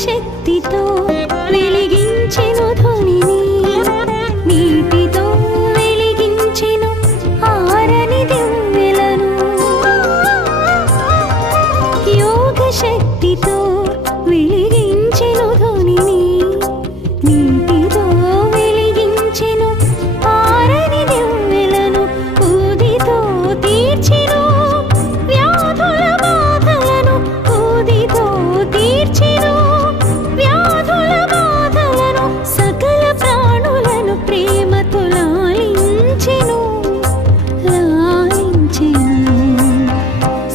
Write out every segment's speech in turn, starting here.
శక్తితో వెలిగించెను ధ్వనిని, నీటితో వెలిగించెను ఆరని దివ్వెలను. యోగ శక్తితో వెలిగించెను ధ్వనిని, నీటితో వెలిగించెను ఆరని దివ్వెలను. ఊదితో తీర్చెను వ్యాధుల బాధలను, ఊదితో తీర్చెను వ్యాధుల బాధలను. సకల ప్రాణులను ప్రేమతో లాలించెను, లాలించెను.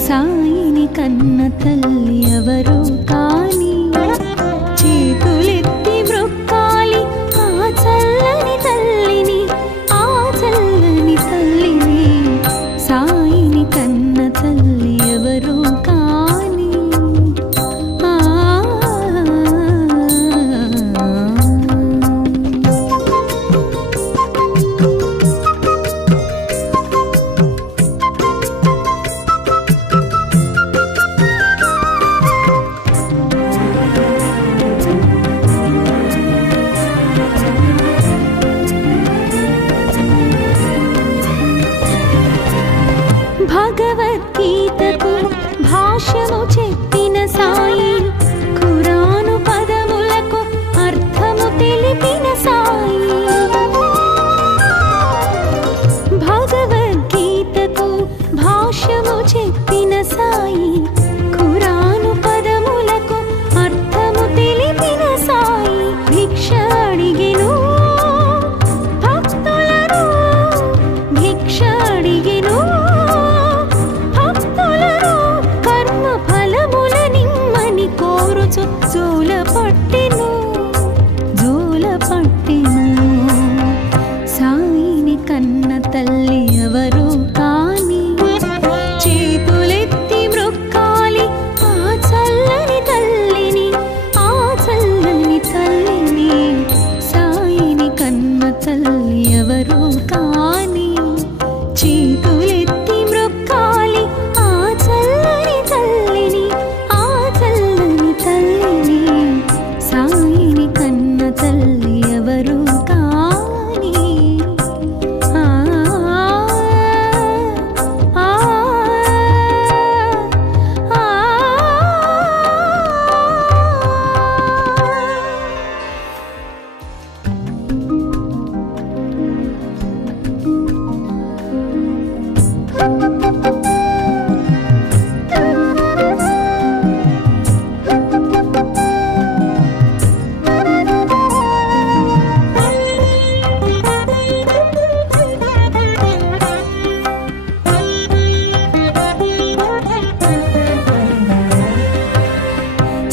సాయిని కన్న తల్లి ఎవరు కాని, చేతులెత్తి మ్రొక్కాలి ఆ చల్లని తల్లిని, ఆ చల్లని తల్లిని. సాయిని కన్న తల్లి ఎవరు కాని. భగవద్గీతకు భాష్యము చెప్పిన సాయి, ఖురాను పదములకు అర్థము తెలిపిన సాయి. భగవద్గీతకు భాష్యము చెప్పిన సాయి, ఖురాను పదములకు అర్థము తెలిపిన సాయి. భిక్ష అడిగెను భక్తులను, భిక్ష అడిగెను భక్తులను. కర్మ ఫలముల నిమ్మని కోరుచు జోల పట్టెను, జోల పట్టెను. సాయిని కన్న తల్లి ఎవరు కాని, చేతులెత్తి మ్రొక్కాలి ఆ చల్లని తల్లిని, ఆ చల్లని తల్లిని. సాయిని కన్న తల్లి ఎవరు కాని, చేతులెత్తి మ్రొక్కాలి ఆ చల్లని తల్లిని, ఆ చల్లని తల్లిని. సాయిని కన్న తల్లి ఎవరు కాని. ఆ ఆ ఆ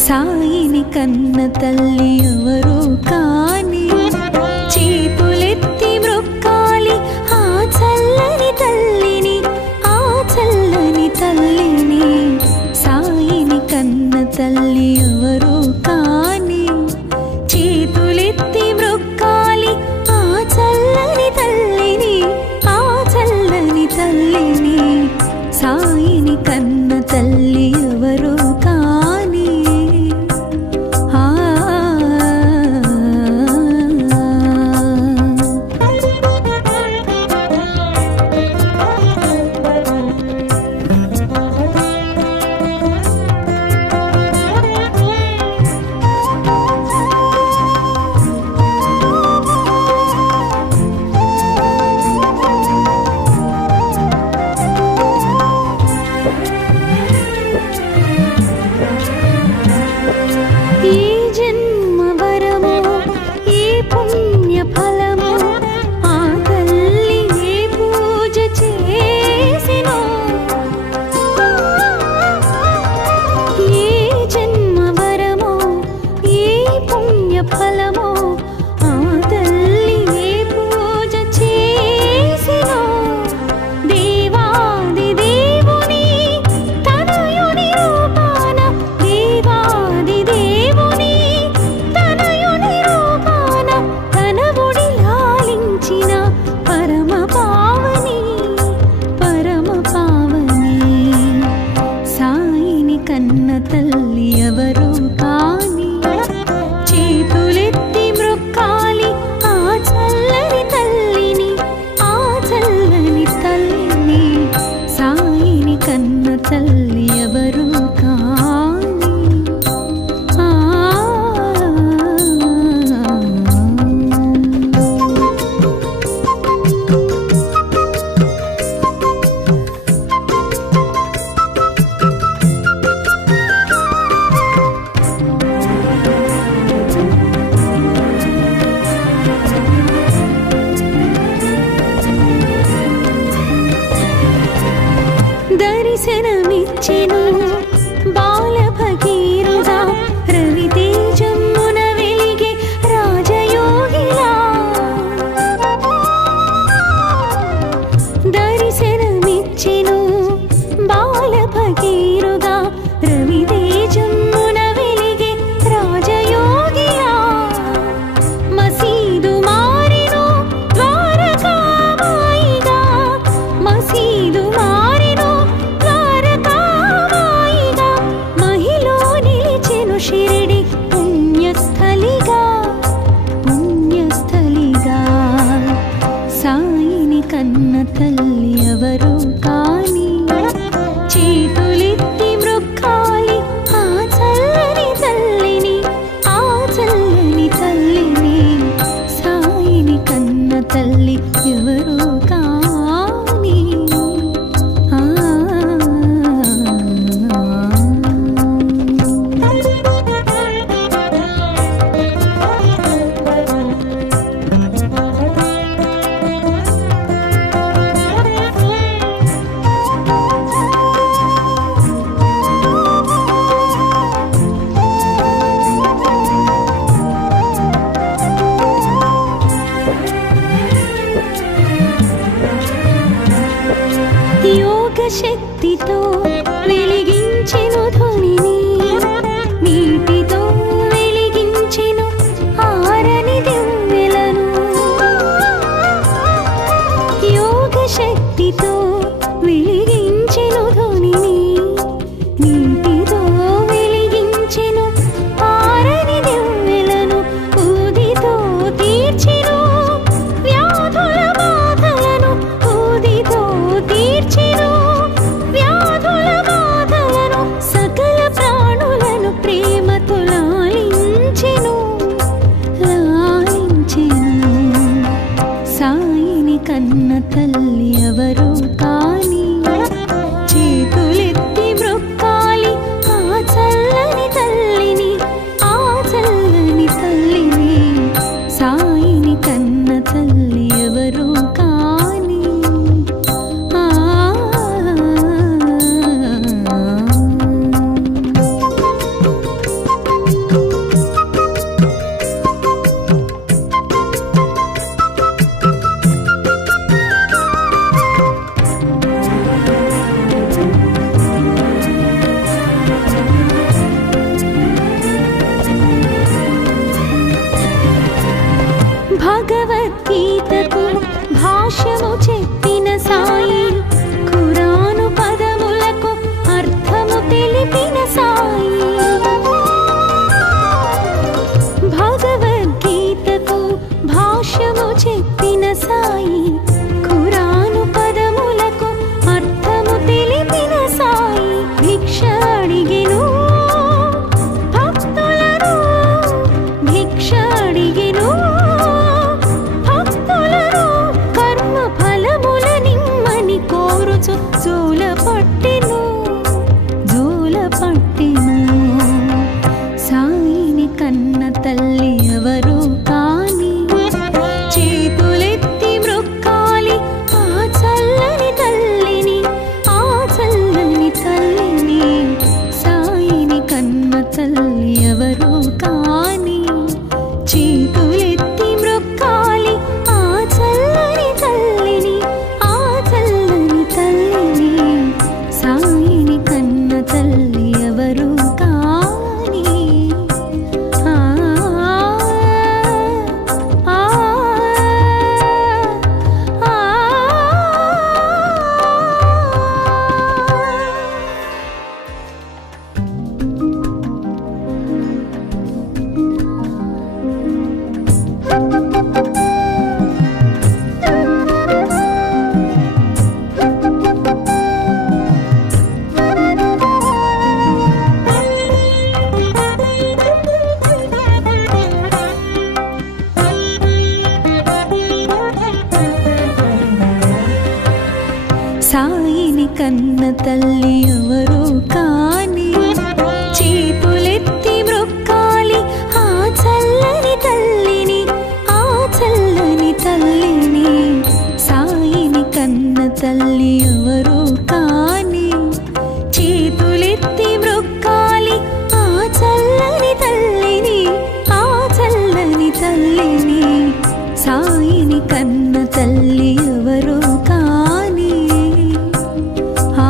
సాయిని కన్న తల్లి ఎవరు కాని, చేతులెత్తి మ్రొక్కాలి ఆ చల్లని తల్లిని, ఆ చల్లని తల్లిని. సాయిని కన్న తల్లి ఎవరు కాని, చేతులెత్తి మ్రొక్కాలి ఆ చల్లని తల్లిని, ఆ చల్లని తల్లిని. సాయిని కన్న తల్లి ఎవరు కాని. ఆ కన్న తల్లి ఎవరు కాని దర్శనమిచ్చెను బాల ఫకీరుగా రవితేజమున వెలిగే రాజయోగిలా దర్శనమిచ్చెను బాల ఫకీరుగా రవితేజమున వెలిగే రాజయోగిలా మసీదు మారెను ద్వారకామాయిగా మసీదు షిరిడి పుణ్యస్థలిగా పుణ్యస్థలిగా సాయిని కన్న తల్లి ఎవరు కాని చేతులెత్తి మృక్కాలి ఆ చల్లని తల్లిని ఆ చల్లని తల్లిని సాయిని కన్న తల్లి ఎవరు కాని యోగ శక్తితో వెలిగించెను ధ్వనిని నీటితో వెలిగించెను ఆరని దివ్వెలను యోగ శక్తితో వెలిగించెను ధ్వనిని నీటితో వెలిగించెను ఆరని దివ్వెలను ఊదితో తీర్చెను వ్యాధుల బాధలను ఊదితో తీర్చెను వ్యాధుల బాధలను సకల కన్న తల్లి ఎవరు కాని చేతులెత్తి మ్రొక్కాలి ఆ చల్లని తల్లిని ఆ చల్లని తల్లిని సాయిని కన్న తల్లి ఎవరు కాని చేతులెత్తి మ్రొక్కాలి ఆ చల్లని తల్లిని ఆ చల్లని తల్లిని సాయిని కన్న తల్లి ఎవరు కాని ఆ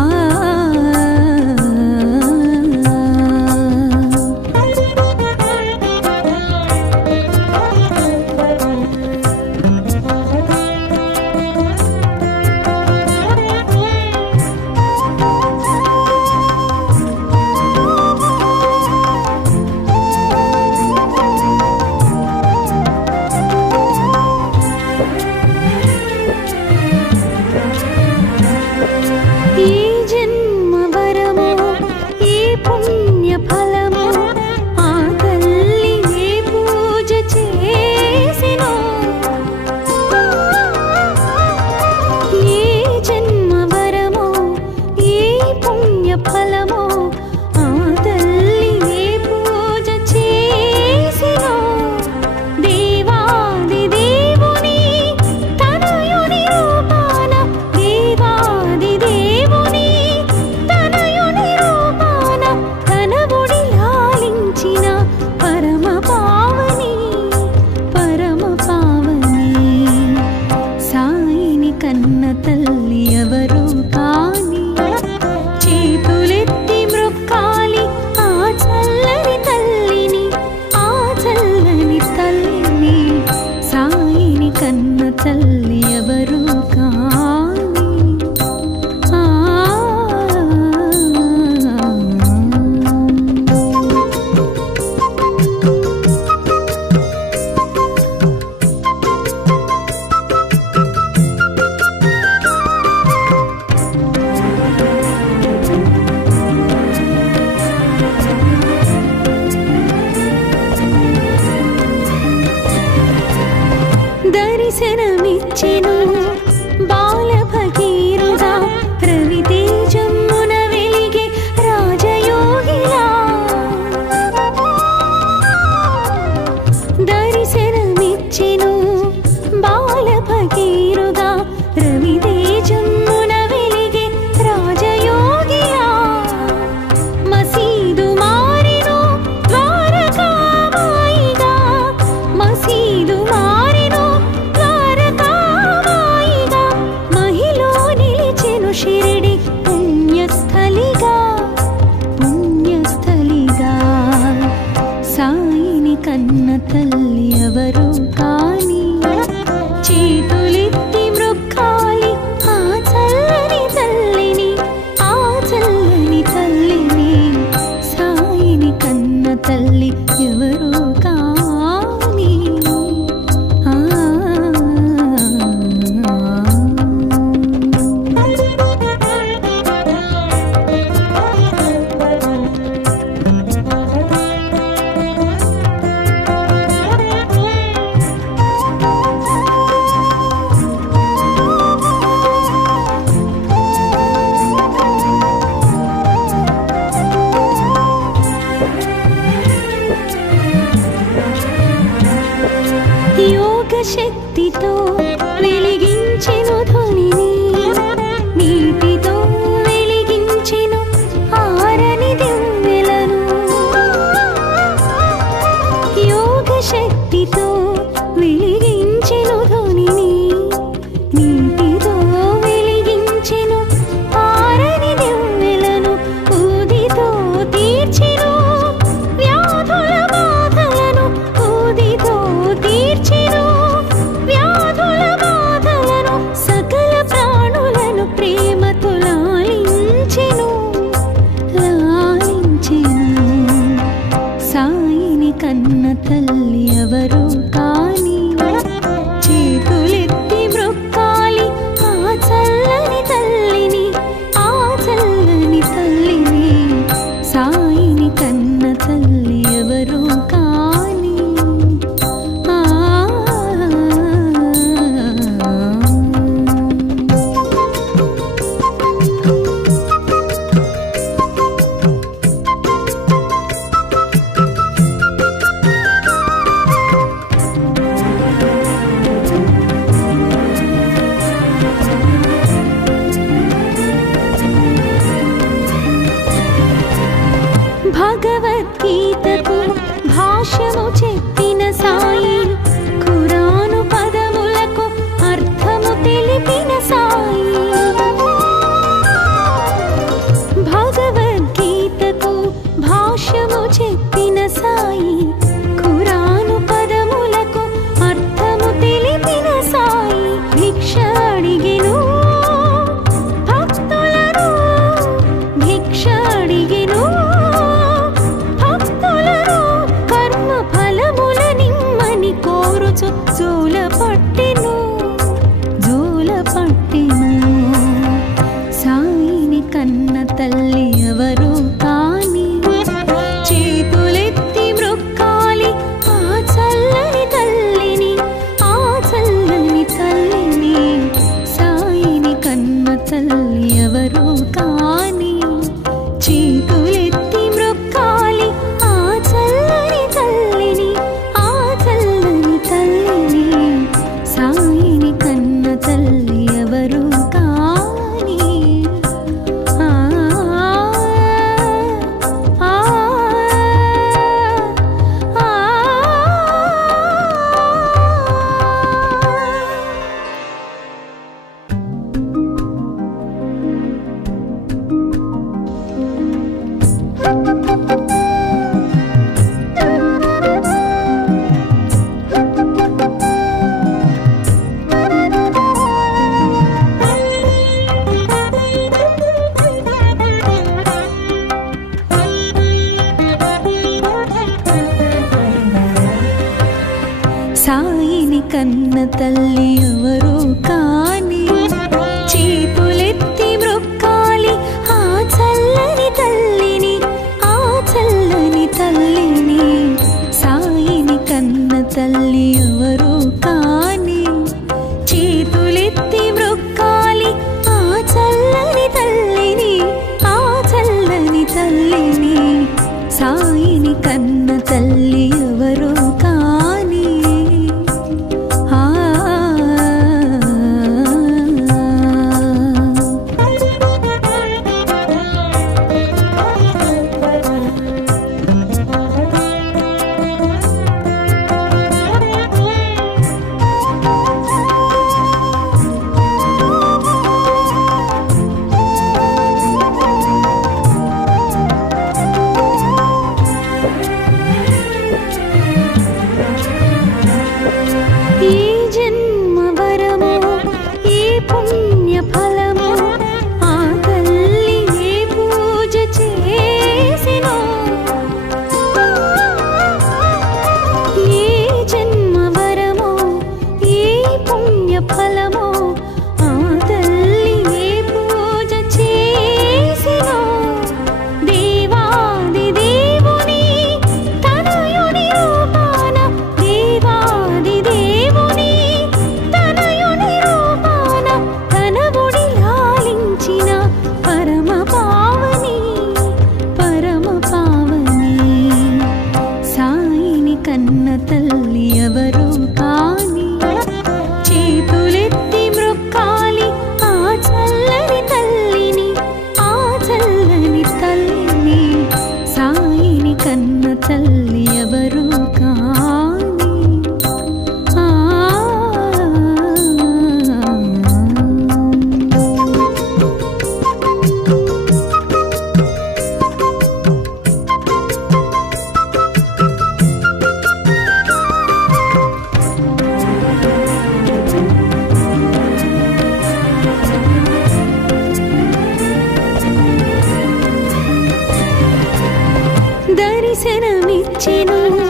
దర్శనమిచ్చెను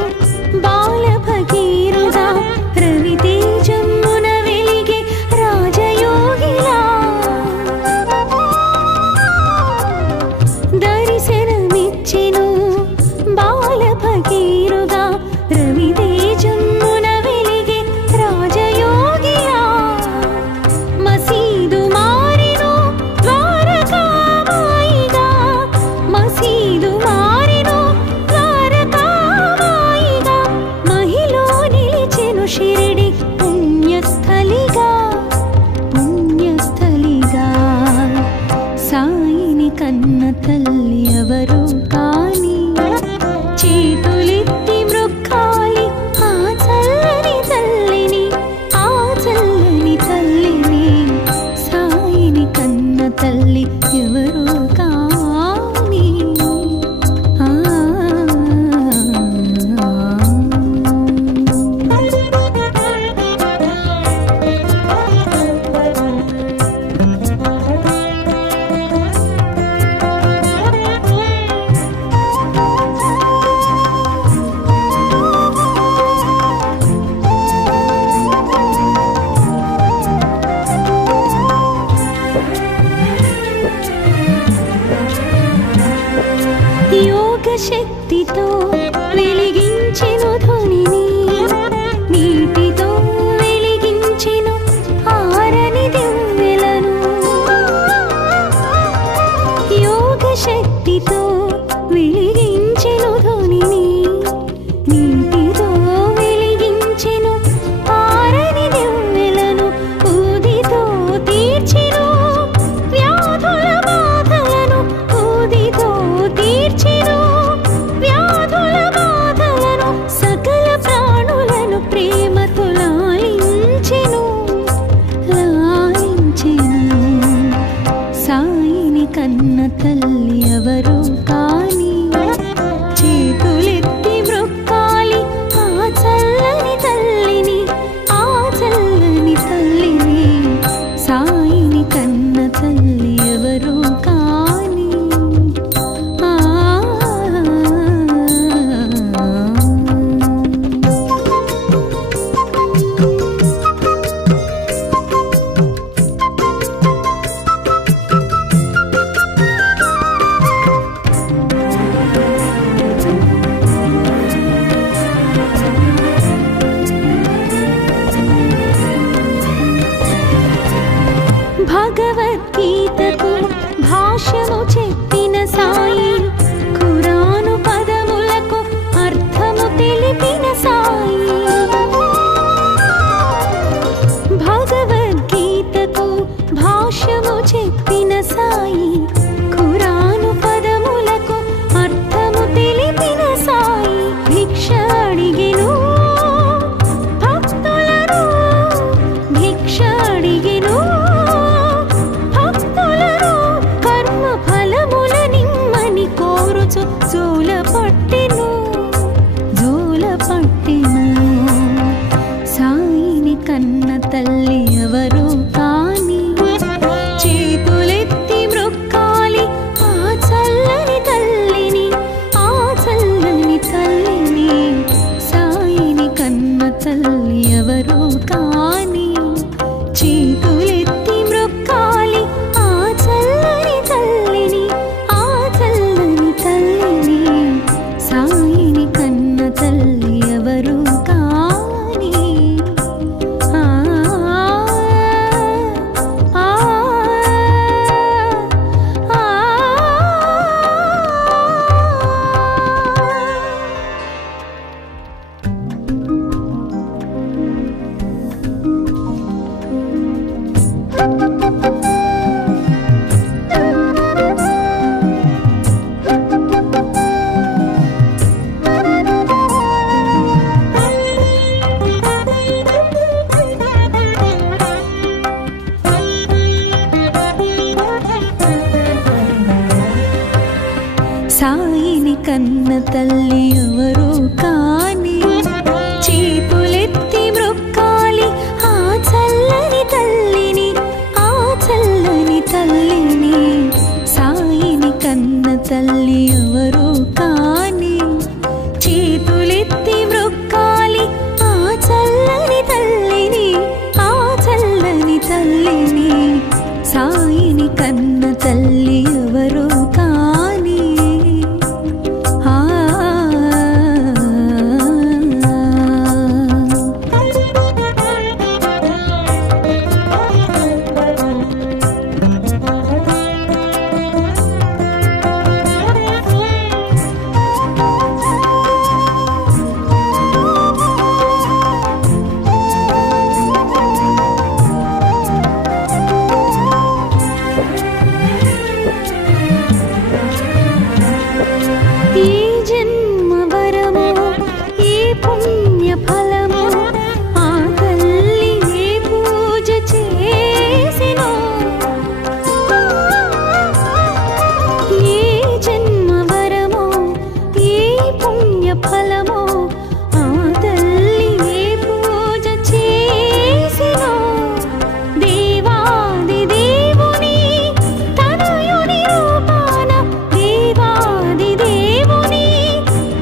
బాల భగీరుగా రవితేజమున వెలిగే రాజయోగిలా దర్శనమిచ్చెను బాల భగీరుగా రవితేజమున వెలిగే రాజయోగిలా మసీదు మారెను ద్వారకామాయిగా మసీదు మారెను ద్వారకామాయిగా మహిలో నిలిచెను షిరిడి పుణ్యస్థలిగా సాయిని కన్న తల్లి ఎవరు కాని చేతులెత్తి మ్రొక్కాలి ఆ చల్లని తల్లిని సాయిని కన్న తల్లి ఎవరు కాని యోగ శక్తితో వెలిగించెను ధ్వనిని నీటితో వెలిగించెను ఆరని దివ్వెలను యోగ శక్తితో వెలిగించెను ధ్వనిని నీటితో వెలిగించెను ఆరని దివ్వెలను ఊదితో తీర్చెను వ్యాధుల బాధలను ఊదితో తీర్చెను వ్యాధుల బాధలను సకల ప్రాణులను ప్రేమతో లాలించెను సాయిని కన్న తల్లి ఎవరు కాని చేతులెత్తి మ్రొక్కాలి ఆ చల్లని తల్లిని సాయిని కన్న తల్లి ఎవరు కాని భగవద్గీతకు భాష్యము చెప్పిన సాయి ఖురాను పదములకు అర్థము తెలిపిన సాయి భగవద్గీతకు భాష్యము చెప్పిన సాయి ఖురాను పదములకు అర్థము తెలిపిన సాయి భిక్ష అడిగెను భక్తులను భిక్ష అడిగెను కర్మ ఫలముల నిమ్మని కోరుచు జోల పట్టెను సాయిని కన్న తల్లి ఎవరు కాని చేతులెత్తి మ్రొక్కాలి ఆ చల్లని తల్లిని సాయిని కన్న తల్లి ఎవరు కాని చేతులెత్తి మ్రొక్కాలి ఆ చల్లని తల్లిని సాయిని కన్న తల్లి ఎవరు కాని సాయిని కన్న తల్లి ఎవరు కాని చేతులెత్తి మ్రొక్కాలి ఆ చల్లని తల్లిని సాయిని కన్న తల్లి ఎవరు కాని చేతులెత్తి ఏ జన్మ వరమో ఏ పుణ్య ఫలమో ఆ తల్లి ఏ పూజ చేసినో ఏ జన్మ వరమో ఏ పుణ్య ఫలమో ఆ తల్లి ఏ పూజ చేసినో దేవాది దేవుని తనయుని రూపాన దేవాది దేవుని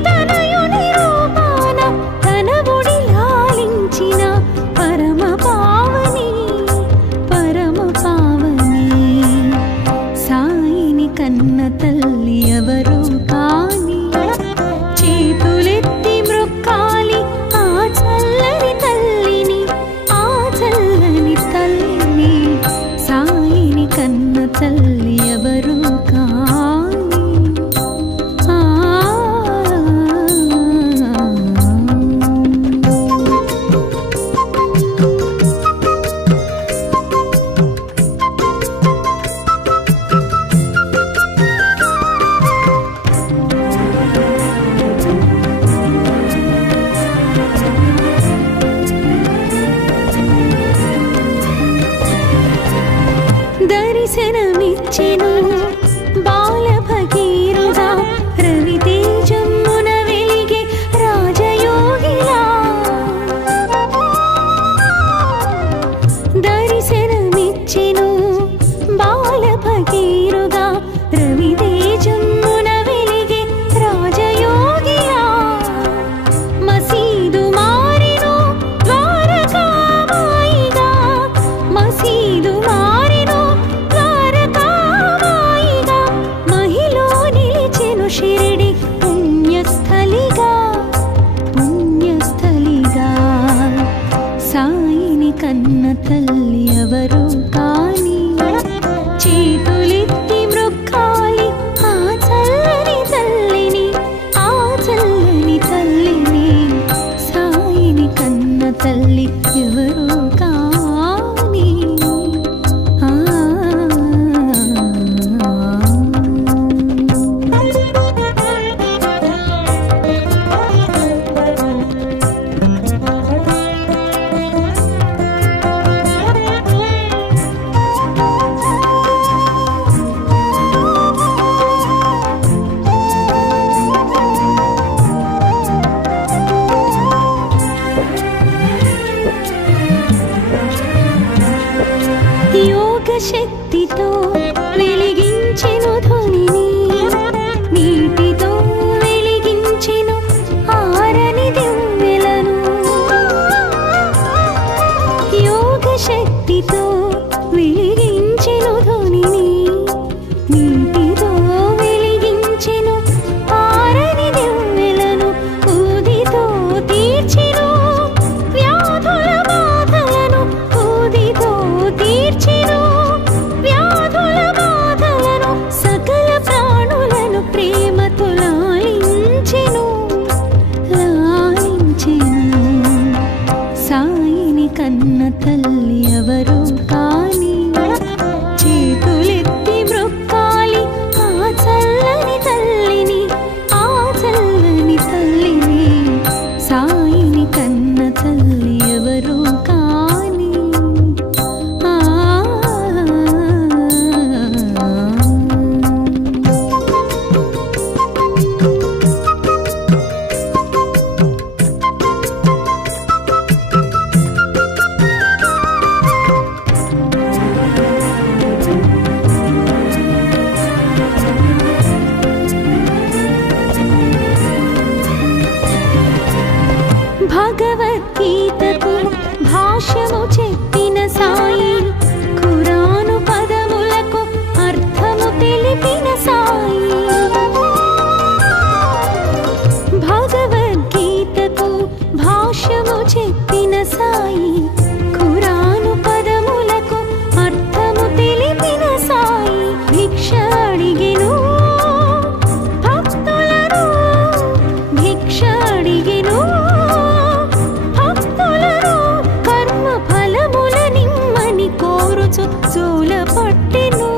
తనయుని రూపాన తనవుడి లాలించిన పరమ పావని సాయిని కన్న తల్లి ఎవరు కాని చేతులెత్తి మ్రొక్కాలి ఆ చల్లని తల్లిని ఆ చల్లని తల్లిని సాయిని కన్న తల్లి ఎవరు కాని దర్శనమిచ్చెను బాల భగీరథ రవితేజమున వెలిగే రాజయోగిలా దర్శనమిచ్చెను బాల భగీరథ రవితేజమున వెలిగే రాజయోగిలా మసీదు మారెను ద్వారకామాయిగా మసీదు మారెను ద్వారకామాయిగా మహిలో నిలిచెను షిరిడి పుణ్యస్థలిగా సాయిని కన్న తల్లి ఎవరు కాని చేతులెత్తి మ్రొక్కాలి ఆ చల్లని తల్లిని ఆ చల్లని తల్లిని సాయిని కన్న తల్లి ఎవరు కాని యోగ శక్తితో వెలిగించెను ధ్వనిని నీటితో వెలిగించెను ఆరని దివ్వెలను యోగ శక్తితో వెలిగించెను ధ్వనిని నీటితో వెలిగించెను ఆరని దివ్వెలను ఊదితో తీర్చెను వ్యాధుల బాధలను ఊదితో తీర్చెను వ్యాధుల బాధలను సకల ప్రాణులను ప్రేమతో లాలించెను సాయిని కన్న తల్లి ఎవరు కాని చేతులెత్తి మ్రొక్కాలి ఆ చల్లని తల్లిని ఆ చల్లని తల్లిని సాయిని కన్న తల్లి ఎవరు కాని భగవద్గీతకు భాష్యము చెప్పిన సాయి ఖురాను పదములకు అర్థము తెలిపిన సాయి భగవద్గీతకు భాష్యము చెప్పిన సాయి ఖురాను పదములకు అర్థము తెలిపిన సాయి భిక్ష అడిగెను భక్తులను భిక్ష అడిగెను కర్మ ఫలముల నిమ్మని కోరుచు జోల పట్టెను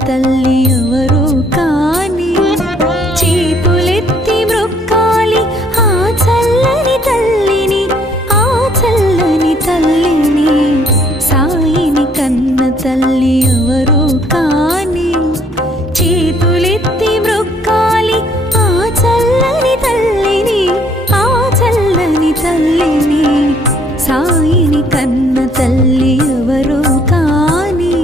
తల్లి ఎవరు కాని చేతులెత్తి మ్రొక్కాలి ఆ చల్లని తల్లిని ఆ చల్లని తల్లిని సాయిని కన్న తల్లి ఎవరు కాని చేతులెత్తి మ్రొక్కాలి ఆ చల్లని తల్లిని ఆ చల్లని తల్లిని సాయిని కన్న తల్లి ఎవరు కాని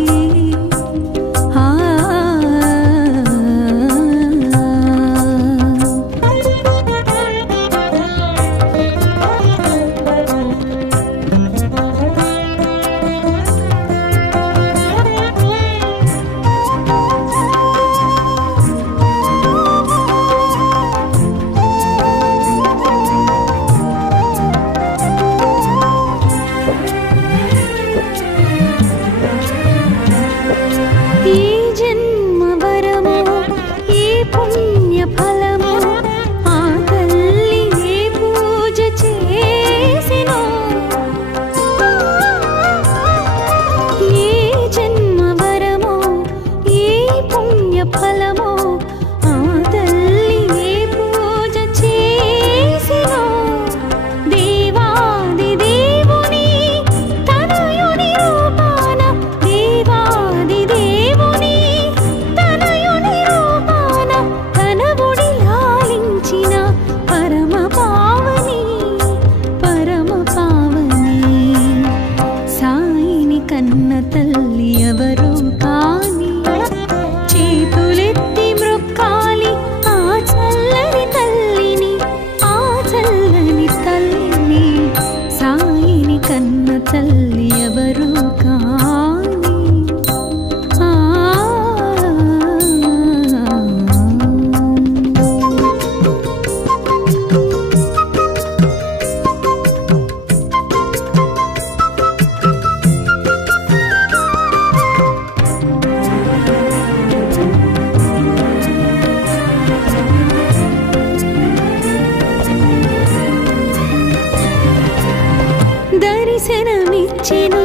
దర్శనమిచ్చెను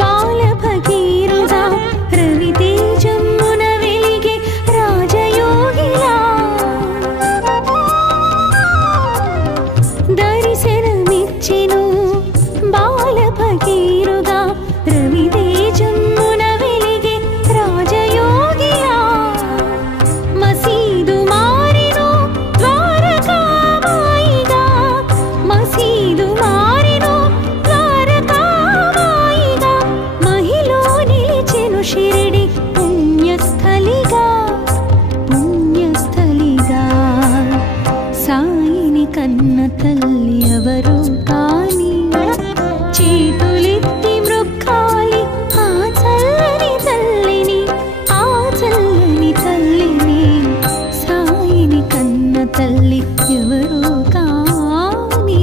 బాల భగీరథ రవితేజమున వెలిగే రాజయోగిలా దర్శనమిచ్చెను బాల భగీరథ రవితేజమున వెలిగే రాజయోగిలా మసీదు మారెను ద్వారకామాయిగా మసీదు మారెను షిరిడి పుణ్యస్థలిగా పుణ్యస్థలిగా సాయిని కన్న తల్లి ఎవరు కాని చేతులెత్తి మ్రొక్కాలి ఆ చల్లని తల్లిని ఆ చల్లని తల్లిని సాయిని కన్న తల్లి ఎవరు కాని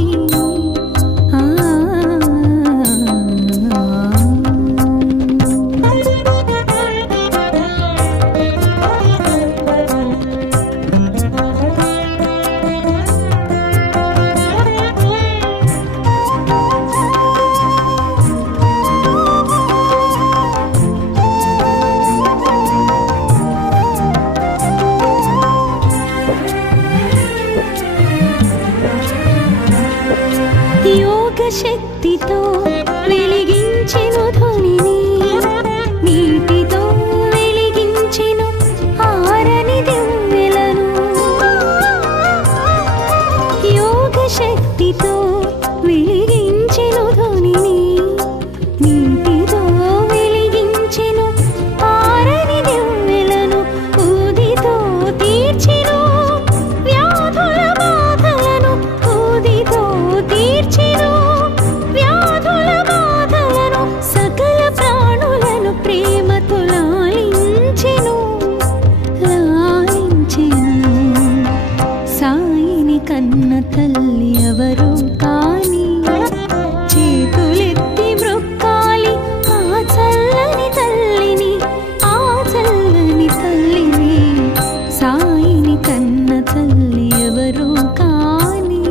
శక్తితో వెలిగించెను ధ్వనిని నీటితో వెలిగించెను ఆరని దివ్వెలను యోగ శక్తితో వెలిగించెను ధ్వనిని నీటితో వెలిగించెను ఆరని దివ్వెలను ఊదితో తీర్చెను వ్యాధుల బాధలను ఊదితో తీర్చెను సకల ప్రాణులను ప్రేమతో లాలించెను సాయిని కన్న తల్లి ఎవరు కాని చేతులెత్తి మ్రొక్కాలి ఆ చల్లని తల్లిని ఆ చల్లని తల్లిని సాయిని కన్న తల్లి ఎవరు కాని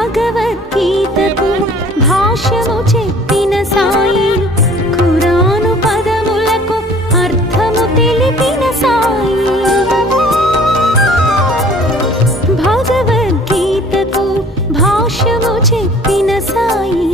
భగవద్గీతకు భాష్యము చెప్పిన సాయి, ఖురాను పదములకు అర్థము తెలిపిన సాయి. భగవద్గీతకు భాష్యము చెప్పిన సాయి,